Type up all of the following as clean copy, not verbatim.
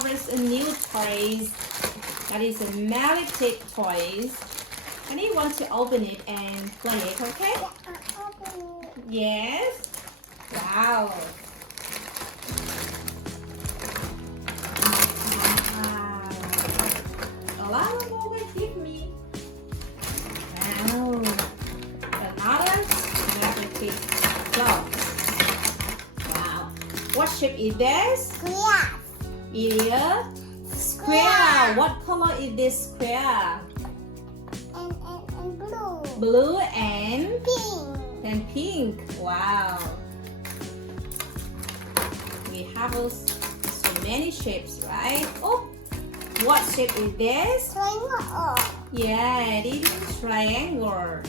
harvest a new toys. That is a magnetic toys. And he wants to open it and play it, okay? Open it. Yes. Wow. Allow more give me. Wow. Another magnetic clock. Wow. What shape is this? Square. It is a square. What color is this square? And blue. Blue and Pink. pink. Wow. We have so many shapes, right? Oh, what shape is this? Triangle. Yeah, it is triangle.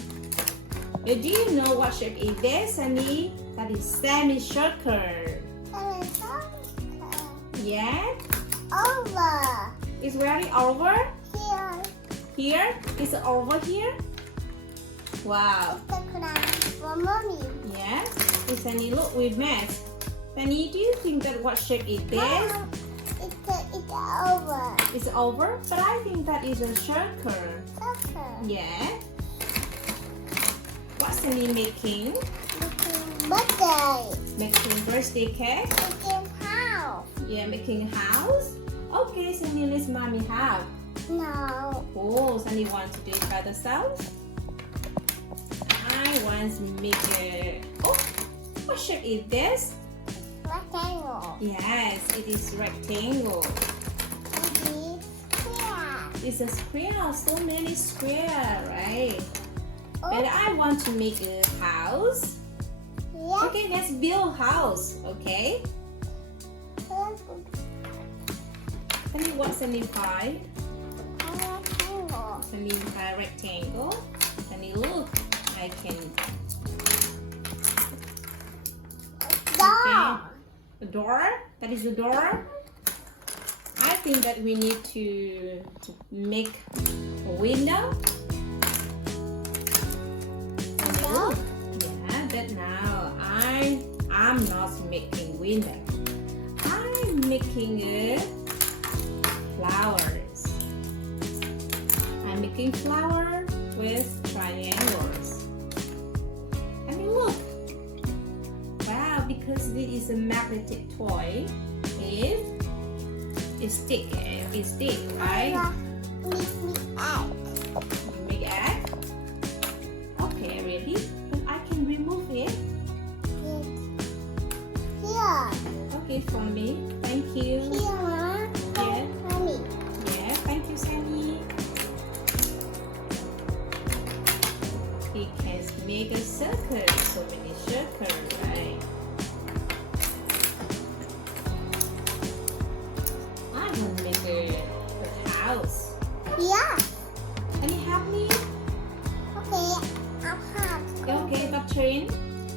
Do you know what shape is this, Sammy? That is semicircle. Yeah? Over. It's very over? Here. Here? Is it over here? Wow. The crown for mommy. Yes. Hey, Sunny, look, we matched. Sunny, do you think that what shape is this? It's over. It's over? But I think that is a circle. Circle. Yeah. What's Sunny making? Making birthday. Making birthday cake? Making house. Yeah, making a house? Okay, Sunny, let's mommy help. No. Oh, Sunny wants to do it by themselves? I want to make a... Oh, what shape is this? Rectangle. Yes, it is rectangle. Maybe square. It's a square, so many square, right? Oh. But I want to make a house. Yeah. Okay, let's build a house, okay? Sunny, what's Sunny pie? Rectangle. Sunny pie rectangle. Sunny, look, I can... Door. The door? That is the door? I think that we need to make a window. Sunny, look. Yeah, but now I'm not making window. I'm making a flowers. I'm making flower with triangles. I mean, look. Wow, because this is a magnetic toy. It's stick, right? Make egg. You make egg. Okay, ready? But I can remove it. Here. Okay, for me. Thank you. Here, Mama. Yeah. Mommy. Yeah, thank you, Sammy. He can make a circle, so many circles, right? I want to make a house. Yeah. Can you help me? Okay. I'll have. Okay, Catherine,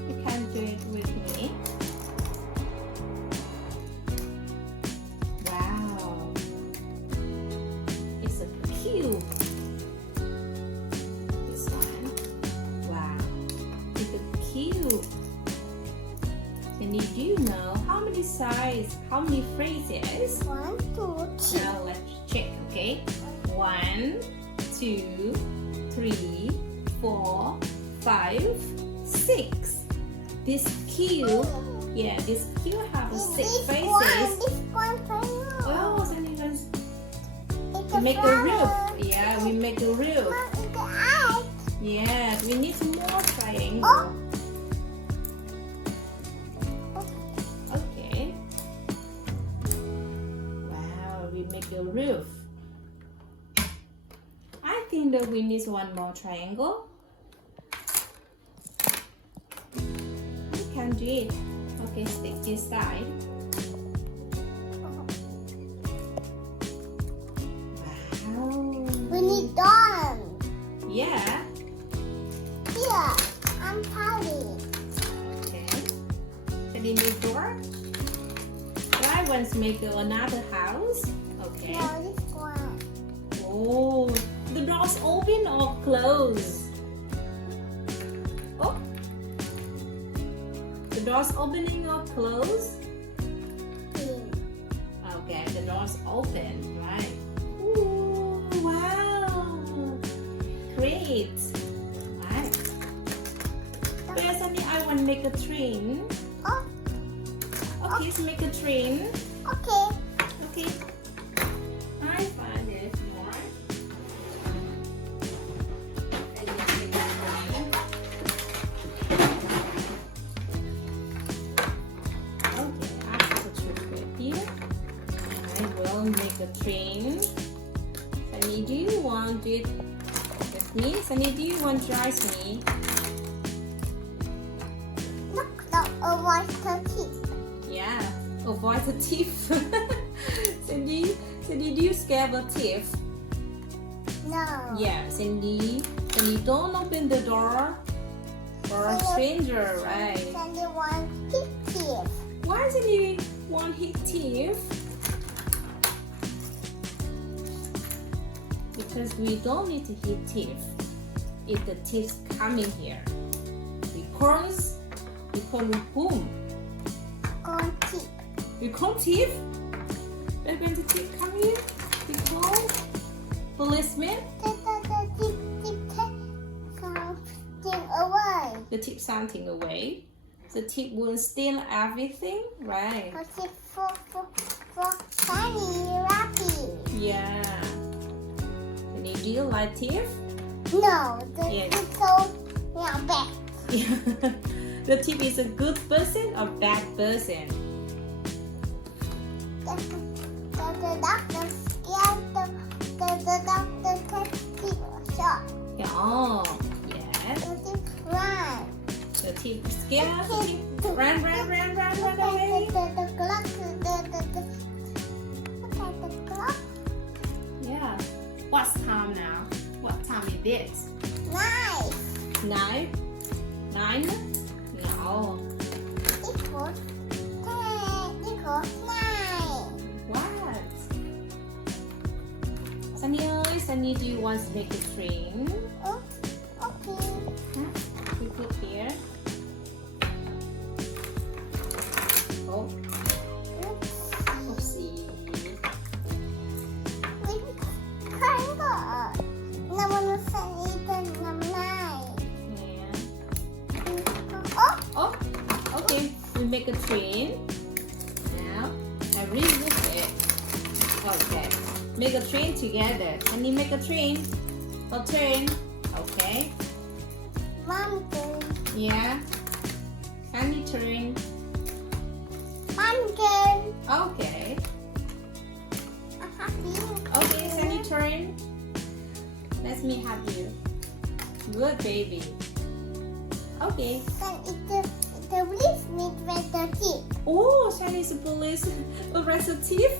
you can do it with me. Wow. It's a cube. This one. Wow. It's a cube. And do you know how many sides, how many phrases? 1, 2, 3. Now let's check, okay? 1, 2, 3, 4, 5, 6. This cube, yeah, this cube has 6 This faces. one Oh, so you guys It's we make a roof. flower. Yeah, we make a roof. Mom, it's an egg. Yeah, we need more triangle. Oh. Okay. Wow, we make a roof. I think that we need one more triangle. We can do it. Okay, stick this side. Wow. We need dawn. Yeah. Here. I'm party. Okay. Can you make door? I want to make another house. Okay. No, this one. Oh, the doors open or close? Oh, the doors opening or close? Pink. Okay, the door doors open, right? Ooh, wow. Great. Right. Where Sunny, I want to make a train. Oh, Okay, so make a train. okay. Okay. I find it more. And you make a train. Okay, I have a chocolate here. I will make a train. Sunny, do you want to do it with me? Sunny, do you want to drive me? Look, the avoid the teeth. Yeah, avoid the thief. Cindy, do you scare the thief? No. Yeah, Cindy, don't open the door for a stranger, right? Then you want teeth. Why Cindy want hit thief? Because we don't need to hit thief if the thief's coming here. Because whom? Gone teeth. We call thief? And when the thief come here, we call policeman. The teeth something away. The thief something away. The thief will steal everything, right? For Sunny Rabbit. Yeah. And do you like thief? No, the Yes. teeth so bad. The thief is a good person or bad person? The doctor scared the doctor kept teeth shut. Yeah. Oh, yes. The teeth run. The thief scared. The thief run away. The clock, look at the clock. Yeah. What's time now? What time is it? Nice. 9? 9? No. Equals 10. Equals 9. What? Sunny, do you want to make a train? Oh, okay. You put here. Oh, oopsie. Triangle. Number 7, number 9. Yeah. Oh, Oh, okay. We make a train. Now, I remove it. Okay. Make a train together. Sunny, make a train. A turn. Okay. mountain. Yeah. Sunny turn. Mountain. Okay. Happy. Okay, Sunny turn. Let me help you. Good baby. Okay. Then the police meet with the thief. Oh, Sunny's a police representative.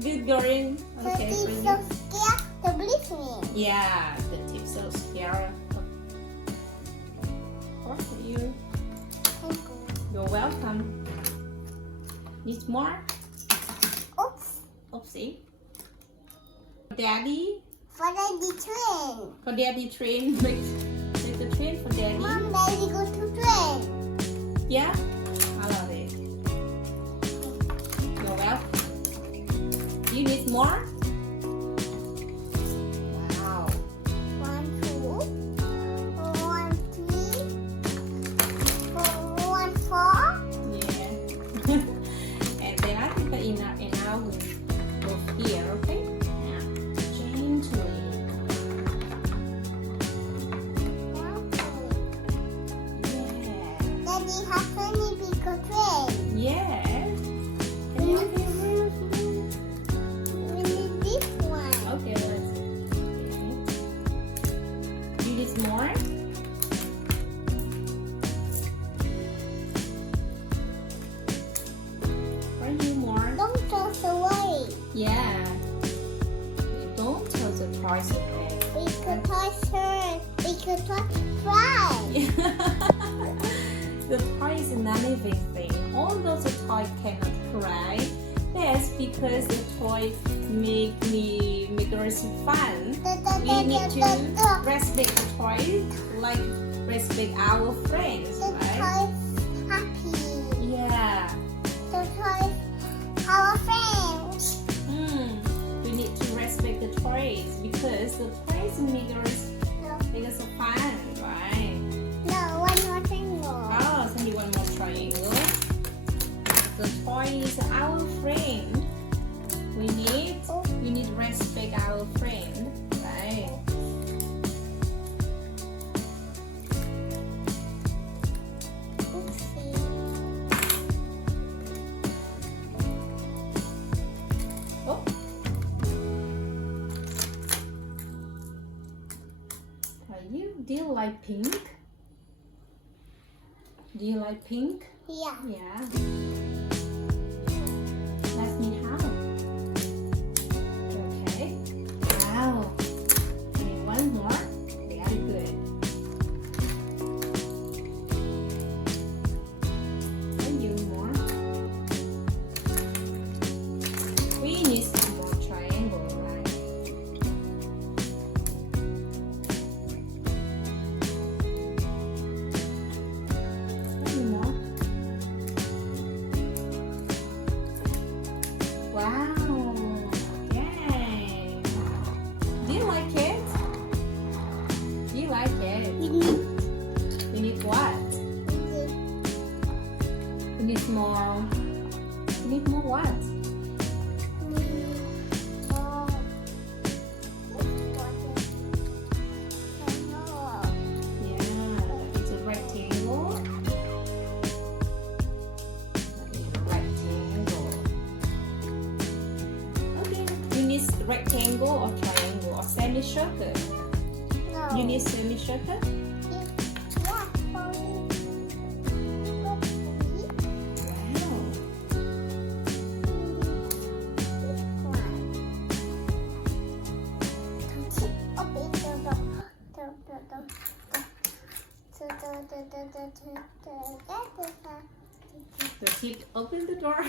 Good going. The Okay, for thief you. so scared the police meet. Yeah, the tip so scared. For you. Thank you. You're welcome. Need more? Oops. Oopsie. Daddy? For the train. For daddy train. Make the train for daddy. Mom, daddy go to train. Yeah? I love it. You're welcome. You need more? Wow. 1, 2, 1, 3, 1, 4. Yeah. And then I think that enough will go here, okay? Now, gently. Yeah. Daddy has any big train. Yeah. Can you help me move? We need this one. Okay, let's. Okay. You need more? Or you more? Don't toss away. Yeah. You don't throw the toys away. We could toss her. We could toss fry. The toy is a non-living thing. Although the toy cannot cry, that's because the toy make us fun. We need to respect the toy like respect our friends, The right? toys happy. Yeah. The toys our friends. like pink? Do you like pink? Yeah. Yeah. Let me have. Okay. Wow. And one more. Very good. And you more. We need some more triangle, right? One more. Wow. Okay. Do you like it? Do you like it? You need what? You need more. You need more what? Yeah, it's a rectangle. Rectangle. Okay. You need rectangle or triangle or semicircle. No. You need semicircle? Yeah. Wow. The tip, open the door.